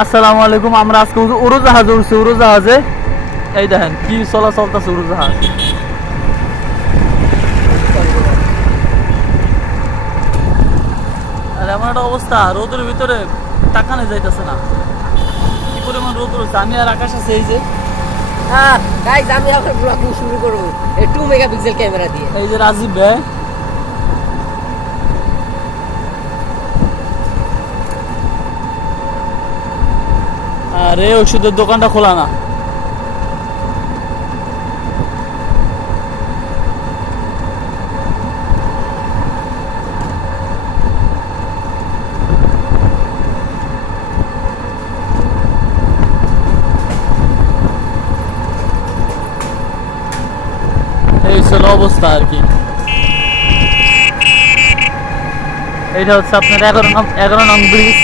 আসসালামু আলাইকুম। আমরা আজকে উড়োজাহাজে উঠছি। উড়োজাহাজে এই দেখেন কি চলাচলতেছে উড়োজাহাজ। আর এমন একটা অবস্থা, রোদের ভিতরে তাকানো যাইতেছে না, কি পরিমাণ রোদ রয়েছে। আমি আর আকাশ আছে এই যে গাইস, আমি এখন ব্লগিং শুরু করব এই 2 মেগাপিক্সেল ক্যামেরা দিয়ে। এই যে রাজীব ভাই, আরে ওষুধের দোকানটা খোলা না। এই ছিল অবস্থা আর কি। এইটা হচ্ছে আপনার 11 নং ব্রিজ।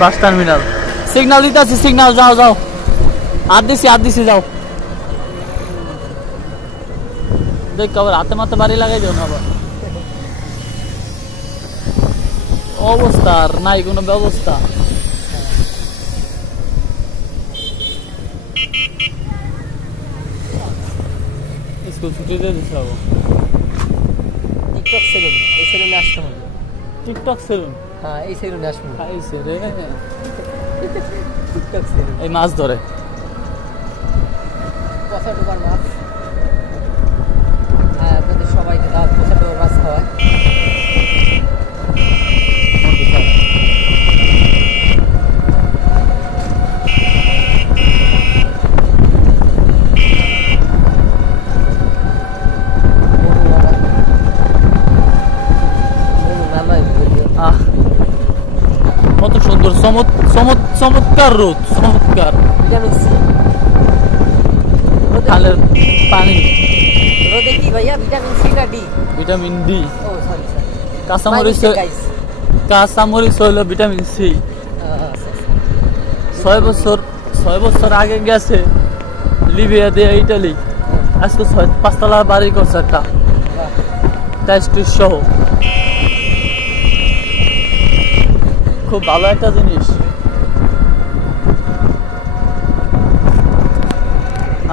Bus terminal. সিগন্যাল দিতে আছে, সিগন্যাল যাও যাও। আর দিছি যাও। দেখ আবার হাতে মাথে বাড়ি লাগাই দেও না আবার। অবস্থা আর নাই কোনো ব্যবস্থা। স্কুল ছুটি দিয়ে দিতে হবে। টিকটক সেলুন, এই সেলুনে আসতে হবে। TikTok salon? হ্যাঁ, এই সেলুনে আসবো। খাইছে রে টিকটক সেলুন। এই মাছ ধরে পচা ডোবার মাছ। হ্যাঁ, আপনাদের সবাইকে দাওয়াত, পচা ডোবার মাছ খাওয়ায়। কত সুন্দর চমৎকার রোদ, চমৎকার ভিটামিন সি খালের পানি। রোদে কি ভাইয়া, ভিটামিন সি না D? Vitamin D. Oh sorry. কাঁচামরিচ হইল ভিটামিন সি। 6 বছর আগে গেছে লিবিয়া দিয়ে ইটালি, আজকে 5 তলা বাড়ি করছে একটা টেস্টিস সহ। খুব ভালো একটা জিনিস।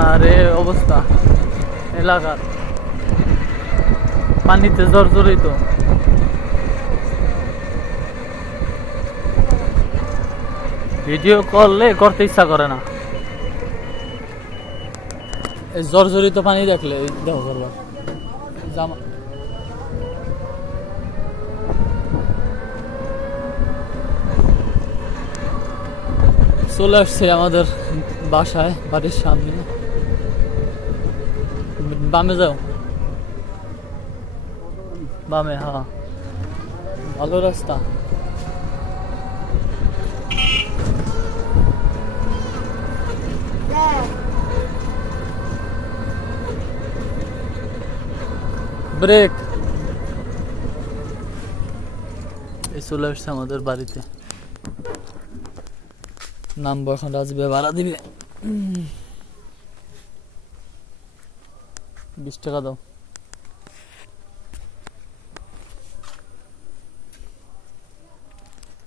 আরে অবস্থা এলাকার পানিতে জর্জরিত। ভিডিও করলে করতে ইচ্ছা করে না, এই জর্জরিত পানি দেখলে দেখো করবার জামা। চলে আসছে আমাদের বাসায়, বাড়ির সামনে। বামে যাও, বামে। হ্যাঁ, ভালো রাস্তা। ব্রেক। চলে আসছে আমাদের বাড়িতে। নামবো এখন, রাজবে ভাড়া দিবে 20 টাকা দাও।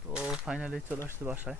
তো ফাইনালি চলে আসছে বাসায়।